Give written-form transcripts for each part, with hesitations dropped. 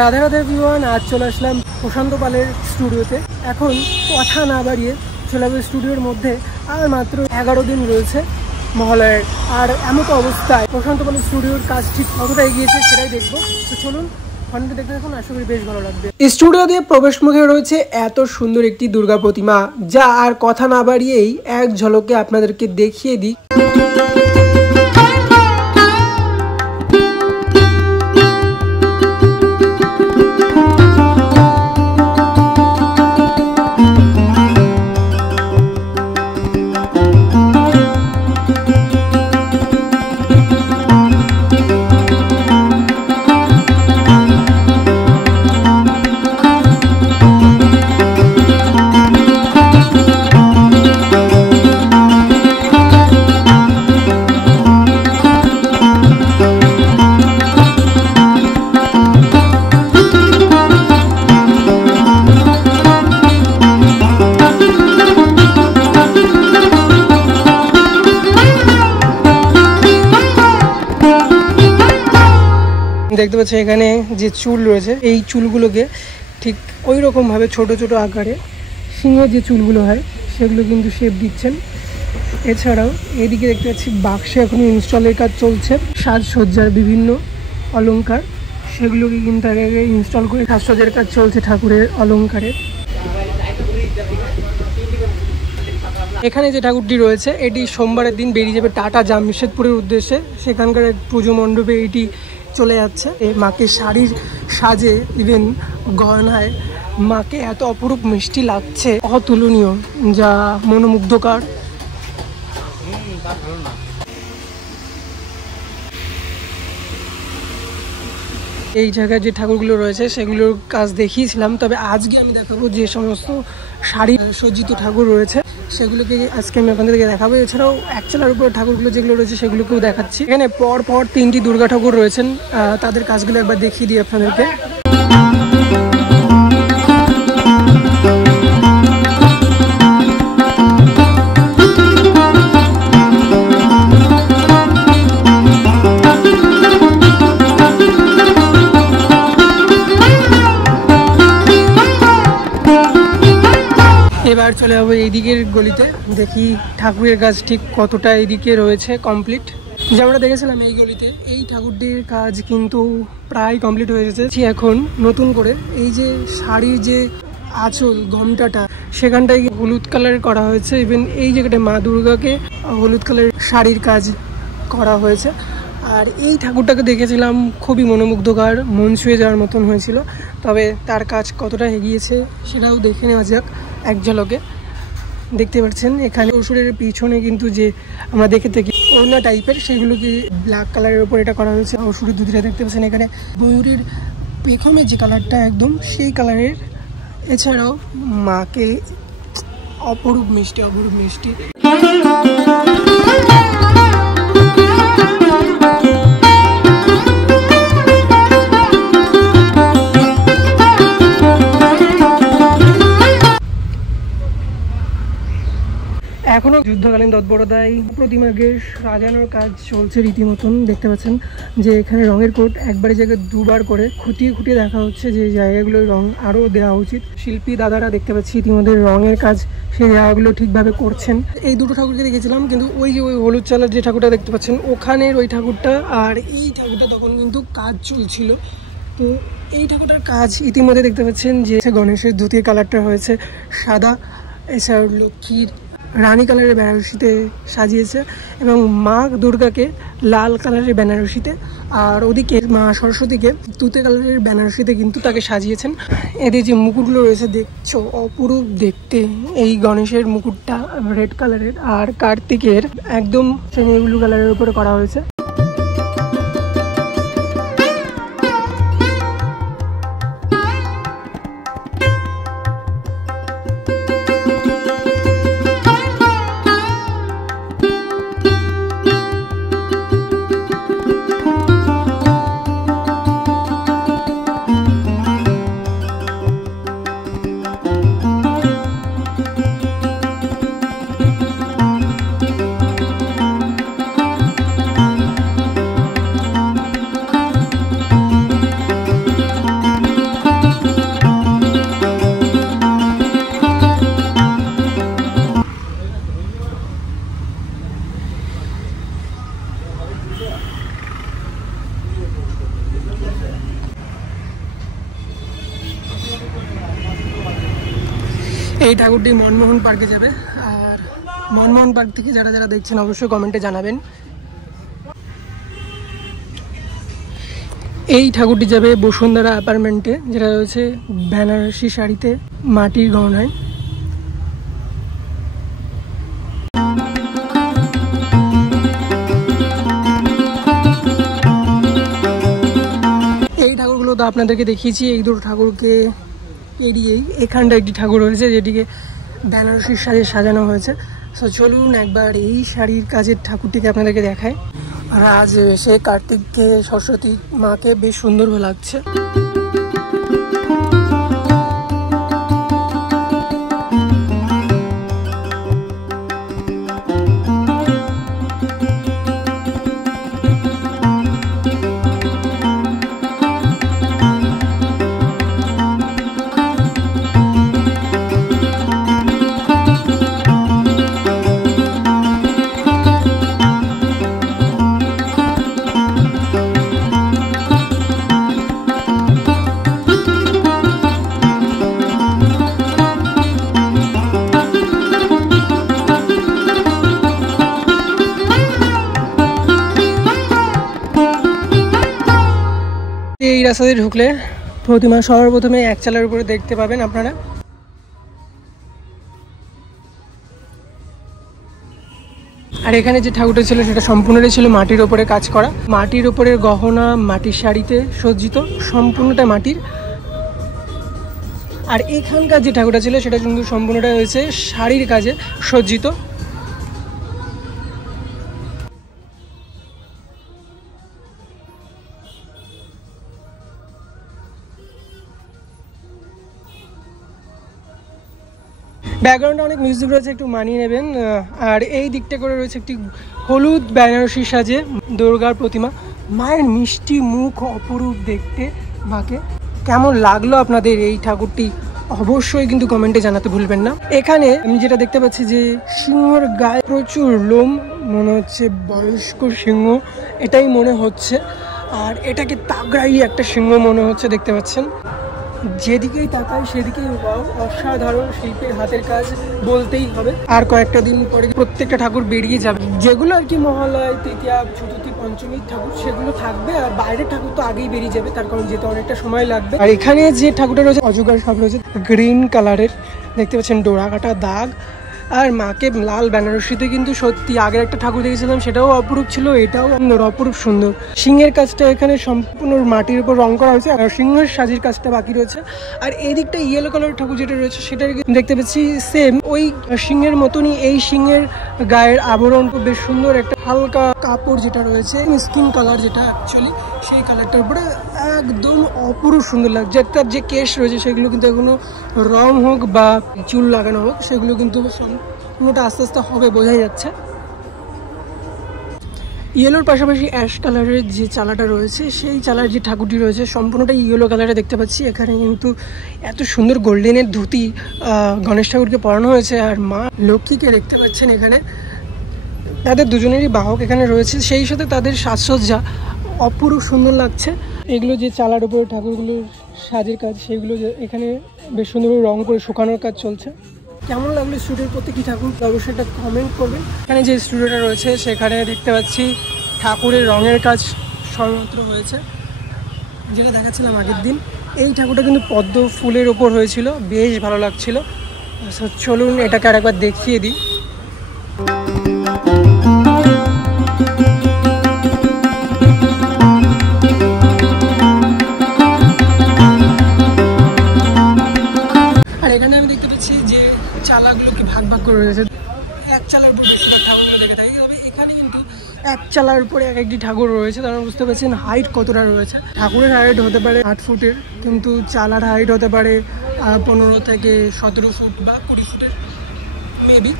Radhe Radhe everyone, আজ চলে আসলাম প্রশান্ত পালের স্টুডিওতে। এখন কথা না বাড়িয়ে চলে যাবে স্টুডিওর মধ্যে। আর মাত্র 11 দিন রয়েছে মহালয়ের। আর এমন অবস্থায় প্রশান্ত পালের স্টুডিওর কাজ ঠিক কতটা এগিয়েছে সেটাই দেখবো। তো চলুন ফোনটা দেখতে দেখুন, আশা করি বেশ ভালো লাগবে। স্টুডিও দিয়ে প্রবেশ মুখে রয়েছে এত সুন্দর একটি দুর্গা প্রতিমা, যা আর কথা না বাড়িয়েই এক ঝলকে আপনাদেরকে দেখিয়ে দিই। দেখতে পাচ্ছি এখানে যে চুল রয়েছে, এই চুলগুলোকে ঠিক ওই রকমভাবে ছোট ছোট আকারে সিংহের যে চুলগুলো হয় সেগুলো কিন্তু শেপ দিচ্ছেন। এছাড়াও এদিকে দেখতে পাচ্ছি বাক্সে এখনো ইনস্টলের কাজ চলছে। সাজসজ্জার বিভিন্ন অলংকার সেগুলোকে কিন্তু আগে আগে ইনস্টল করে সাজসজ্জার কাজ চলছে ঠাকুরের অলংকারের। এখানে যে ঠাকুরটি রয়েছে এটি সোমবারের দিন বেরিয়ে যাবে টাটা জামশেদপুরের উদ্দেশ্যে। সেখানকার এক পুজো মণ্ডপে এটি চলে যাচ্ছে। এই মাকে শাড়ির সাজে ইভেন গহনায় মাকে এত অপরূপ মিষ্টি লাগছে, অতুলনীয়, যা মনোমুগ্ধকর। এই জায়গায় যে ঠাকুরগুলো রয়েছে সেগুলোর কাজ দেখিয়েছিলাম, তবে আজকে আমি দেখাবো যে সমস্ত শাড়ি সজ্জিত ঠাকুর রয়েছে সেগুলোকে আজকে আমি আপনাদেরকে দেখাবো। এছাড়াও একচালার উপর ঠাকুরগুলো যেগুলো রয়েছে সেগুলোকেও দেখাচ্ছি। এখানে পর পর 3টি দুর্গা ঠাকুর রয়েছেন, তাদের কাজগুলো একবার দেখিয়ে দিই আপনাদেরকে। এবার চলে যাবো এইদিকের গলিতে, দেখি ঠাকুরের কাজ ঠিক কতটা এইদিকে রয়েছে কমপ্লিট। যেমনটা দেখেছিলাম এই গলিতে এই ঠাকুরটির কাজ কিন্তু প্রায় কমপ্লিট হয়ে গেছে। এখন নতুন করে এই যে শাড়ির যে আঁচল ঘোমটাটা সেখানটায় হলুদ কালার করা হয়েছে। ইভেন এই জায়গাটা মা দুর্গাকে হলুদ কালারের শাড়ির কাজ করা হয়েছে। আর এই ঠাকুরটাকে দেখেছিলাম খুবই মনোমুগ্ধকর, মন ছুঁয়ে যাওয়ার মতন হয়েছিল। তবে তার কাজ কতটা এগিয়েছে সেটাও দেখে নেওয়া যাক এক ঝলকে। দেখতে পাচ্ছেন এখানে অসুরের পিছনে কিন্তু যে আমরা দেখে থাকি ওড়না টাইপের, সেগুলোকে ব্ল্যাক কালারের উপর এটা করা হয়েছে। অসুরের দুধটা দেখতে পাচ্ছেন এখানে ময়ূরের পেখমের যে কালারটা একদম সেই কালারের। এছাড়াও মাকে অপরূপ মিষ্টি, অপরূপ মিষ্টি। এখনো যুদ্ধকালীন তৎপরতায় প্রতিমাকে সাজানোর কাজ চলছে রীতিমতন। দেখতে পাচ্ছেন যে এখানে রঙের কোট একবারে জায়গায় দুবার করে খুঁটিয়ে খুঁটিয়ে দেখা হচ্ছে যে জায়গাগুলোর রং আরও দেওয়া উচিত। শিল্পী দাদারা দেখতে পাচ্ছি ইতিমধ্যে রঙের কাজ সেই জায়গাগুলো ঠিকভাবে করছেন। এই দুটো ঠাকুরকে দেখেছিলাম, কিন্তু ওই যে ওই হলুদ চালের যে ঠাকুরটা দেখতে পাচ্ছেন ওখানের ওই ঠাকুরটা আর এই ঠাকুরটা তখন কিন্তু কাজ চলছিল। তো এই ঠাকুরটার কাজ ইতিমধ্যে দেখতে পাচ্ছেন যে গণেশের ধুতির কালারটা হয়েছে সাদা। এছাড়াও লক্ষ্মীর রানী কালারের বেনারসিতে সাজিয়েছে এবং মা দুর্গাকে লাল কালারের বেনারসিতে, আর ওদিকে মা সরস্বতীকে তুতে কালারের বেনারসিতে কিন্তু তাকে সাজিয়েছেন। এদের যে মুকুটগুলো রয়েছে দেখছো অপরূপ দেখতে। এই গণেশের মুকুটটা রেড কালারের আর কার্তিকের একদম ব্লু কালারের উপরে করা হয়েছে। এই ঠাকুরটি মনমোহন পার্কে যাবে। আর মনমোহন পার্ক থেকে যারা যারা দেখছেন অবশ্যই কমেন্টে জানাবেন। এই ঠাকুরটি যাবে বসুন্ধরা অ্যাপার্টমেন্টে, যেটা রয়েছে বেনারসি শাড়িতে মাটির গহনায়। এই ঠাকুরগুলো তো আপনাদেরকে দেখিয়েছি। এই দুটো ঠাকুরকে এড়িয়েই এখানটা একটি ঠাকুর রয়েছে যেটিকে বেনারসির সাজে সাজানো হয়েছে। সো চলুন একবার এই শাড়ির কাজের ঠাকুরটিকে আপনাদেরকে দেখায়। আর আজ সে কার্তিককে সরস্বতী মাকে বেশ সুন্দর লাগছে। এই রাস্তা দিয়ে ঢুকলে প্রতিমা সবার প্রথমে এক চালার উপরে দেখতে পাবেন আপনারা। আর এখানে যে ঠাকুরটা ছিল সেটা সম্পূর্ণটাই ছিল মাটির ওপরে কাজ করা, মাটির ওপরে গহনা, মাটির শাড়িতে সজ্জিত, সম্পূর্ণটা মাটির। আর এখানকার যে ঠাকুরটা ছিল সেটা কিন্তু সম্পূর্ণটা হয়েছে শাড়ির কাজে সজ্জিত। ব্যাকগ্রাউন্ডে অনেক মিউজিক রয়েছে, একটু মানিয়ে নেবেন। আর এই দিকটা করে রয়েছে একটি হলুদ বেনারসি সাজে দুর্গার প্রতিমা। মায়ের মিষ্টি মুখ অপরূপ দেখতে। মাকে কেমন লাগলো আপনাদের এই ঠাকুরটি অবশ্যই কিন্তু কমেন্টে জানাতে ভুলবেন না। এখানে আমি যেটা দেখতে পাচ্ছি যে সিংহর গায়ে প্রচুর লোম, মনে হচ্ছে বয়স্ক সিংহ এটাই মনে হচ্ছে। আর এটাকে তাগড়াই একটা সিংহ মনে হচ্ছে, দেখতে পাচ্ছেন। যেদিকেই তাকাই সেদিকেই অসাধারণ শিল্পের হাতের কাজ বলতেই হবে। আর কয়েকটা দিন পরে প্রত্যেকটা ঠাকুর বেরিয়ে যাবে, যেগুলো আর কি মহালয়, তৃতীয়া, চতুর্থী, পঞ্চমী ঠাকুর সেগুলো থাকবে। আর বাইরের ঠাকুর তো আগেই বেরিয়ে যাবে, তার কারণ যেতে অনেকটা সময় লাগবে। আর এখানে যে ঠাকুরটা রয়েছে অজগর সাপ রয়েছে গ্রিন কালারের, দেখতে পাচ্ছেন ডোরা কাটা দাগ। আর মাকে লাল বেনারসিতে কিন্তু সত্যি আগের একটা ঠাকুর দেখেছিলাম সেটাও অপরূপ ছিল, এটাও অপরূপ সুন্দর। সিংহের কাজটা এখানে সম্পূর্ণ মাটির উপর রং করা হয়েছে, আর সিংহের সাজির কাজটা বাকি রয়েছে। আর এই দিকটা ইয়েলো কালারের ঠাকুর যেটা রয়েছে সেটা দেখতে পাচ্ছি সেম ওই সিংহের মতনই। এই সিংহের গায়ের আবরণ বেশ সুন্দর, একটা হালকা কাপড় যেটা রয়েছে স্কিন কালার, যেটা অ্যাকচুয়ালি সেই কালারটার উপরে একদম অপরূপ সুন্দর লাগছে। তার যে কেশ রয়েছে সেগুলো কিন্তু এখনো রং হোক বা চুল লাগানো হোক সেগুলো কিন্তু সম্পূর্ণটা আস্তে আস্তে হবে, বোঝাই যাচ্ছে। ইয়েলোর পাশাপাশি অ্যাশ কালারের যে চালাটা রয়েছে সেই চালার যে ঠাকুরটি রয়েছে সম্পূর্ণটা ইয়েলো কালারে দেখতে পাচ্ছি। এখানে কিন্তু এত সুন্দর গোল্ডেনের ধুতি গণেশ ঠাকুরকে পরানো হয়েছে। আর মা লক্ষ্মীকে দেখতে পাচ্ছেন এখানে, তাদের দুজনেরই বাহক এখানে রয়েছে, সেই সাথে তাদের সাজসজ্জা অপরূপ সুন্দর লাগছে। এগুলো যে চালার উপরে ঠাকুরগুলোর সাজের কাজ সেগুলো এখানে বেশ সুন্দর রং করে শুকানোর কাজ চলছে। কেমন লাগলো স্টুডিওর প্রত্যেকটি ঠাকুর অবশ্যই একটা কমেন্ট করবেন। এখানে যে স্টুডিওটা রয়েছে সেখানে দেখতে পাচ্ছি ঠাকুরের রঙের কাজ সর্বত্র হয়েছে, যেটা দেখাচ্ছিলাম আগের দিন। এই ঠাকুরটা কিন্তু পদ্ম ফুলের ওপর হয়েছিল, বেশ ভালো লাগছিল। চলুন এটাকে আর একবার দেখিয়ে দিই। আর এখানে আমি দেখতে পাচ্ছি যে চালাগুলোকে ভাগ ভাগ করে রয়েছে। এক চালার উপর বেশিরভাগ ঠাকুরগুলো দেখে থাকি, তবে এখানে কিন্তু এক চালার উপরে এক একটি ঠাকুর রয়েছে। তারা বুঝতে পারছেন হাইট কতটা রয়েছে। ঠাকুরের হাইট হতে পারে 8 ফুটের, কিন্তু চালার হাইট হতে পারে 15 থেকে 17 ফুট বা 20 ফুটের মেবি।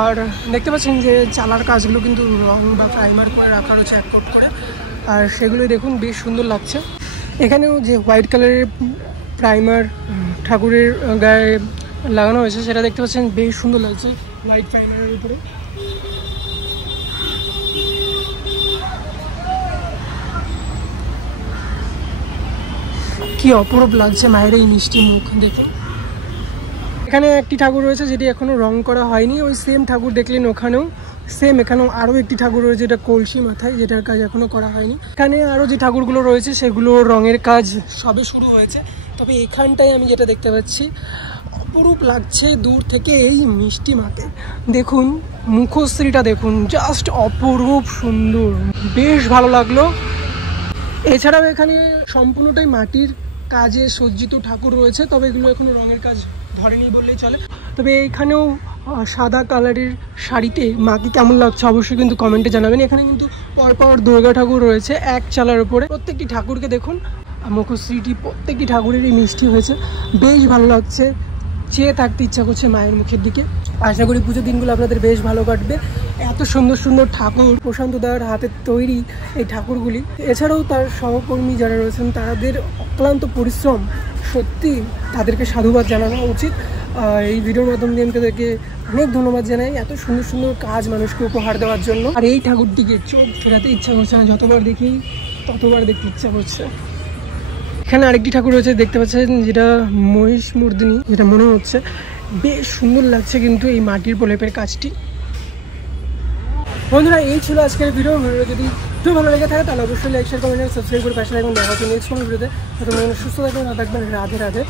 আর দেখতে পাচ্ছেন যে চালার কাজগুলো কিন্তু রং বা প্রাইমার করে রাখা রয়েছে এক কোট করে, আর সেগুলোই দেখুন বেশ সুন্দর লাগছে। এখানেও যে হোয়াইট কালারের প্রাইমার ঠাকুরের গায়ে লাগানো হয়েছে সেটা দেখতে পাচ্ছেন বেশ সুন্দর লাগছে হোয়াইট প্রাইমারের উপরে। কি অপরূপ লাগছে মায়ের এই মিষ্টি মুখ দেখে। এখানে একটি ঠাকুর রয়েছে যেটি এখনো রং করা হয়নি, ওই সেম ঠাকুর দেখলেন ওখানেও সেম। এখানেও আরও একটি ঠাকুর রয়েছে, যেটা কলসি মাথায়, যেটার কাজ এখনো করা হয়নি। এখানে আরও যে ঠাকুরগুলো রয়েছে সেগুলো রঙের কাজ সবে শুরু হয়েছে। তবে এখানটায় আমি যেটা দেখতে পাচ্ছি অপরূপ লাগছে দূর থেকে এই মিষ্টি মাকে। দেখুন মুখশ্রীটা দেখুন, জাস্ট অপরূপ সুন্দর, বেশ ভালো লাগলো। এছাড়াও এখানে সম্পূর্ণটাই মাটির কাজে সজ্জিত ঠাকুর রয়েছে, তবে এগুলো এখনো রঙের কাজ ধরেনি বললেই চলে। তবে এখানেও সাদা কালারের শাড়িতে মাকে কেমন লাগছে অবশ্যই কিন্তু কমেন্টে জানাবেন। এখানে কিন্তু পরপর দুর্গা ঠাকুর রয়েছে এক চালার উপরে। প্রত্যেকটি ঠাকুরকে দেখুন মুখশ্রীটি প্রত্যেকটি ঠাকুরেরই মিষ্টি হয়েছে, বেশ ভালো লাগছে, চেয়ে থাকতে ইচ্ছা করছে মায়ের মুখের দিকে। আশা করি পুজোর দিনগুলো আপনাদের বেশ ভালো কাটবে। এত সুন্দর সুন্দর ঠাকুর, প্রশান্ত দার হাতের তৈরি এই ঠাকুরগুলি, এছাড়াও তার সহকর্মী যারা রয়েছেন তাদের অক্লান্ত পরিশ্রম, সত্যি তাদেরকে সাধুবাদ জানানো উচিত। এই ভিডিওর মাধ্যমে দিয়ে আমি তাদেরকে অনেক ধন্যবাদ জানাই এত সুন্দর সুন্দর কাজ মানুষকে উপহার দেওয়ার জন্য। আর এই ঠাকুরটিকে চোখ ফেরাতে ইচ্ছা করছে না, যতবার দেখি ততবার দেখতে ইচ্ছা করছে। এখানে আরেকটি ঠাকুর রয়েছে দেখতে পাচ্ছেন, যেটা মহিষ মর্দিনী, যেটা মনে হচ্ছে বেশ সুন্দর লাগছে কিন্তু এই মাটির প্রলেপের কাজটি। বন্ধুরা এই ছিল আজকের ভিডিও। যদি একটু ভালো লেগে থাকে তাহলে অবশ্যই লাইক শেয়ার কমেন্ট সাবস্ক্রাইব করে পাশে থাকবেন। দেখা হচ্ছে নেক্সট কোনো ভিডিওতে। সুস্থ থাকবেন, ভালো থাকবেন। রাধে রাধে।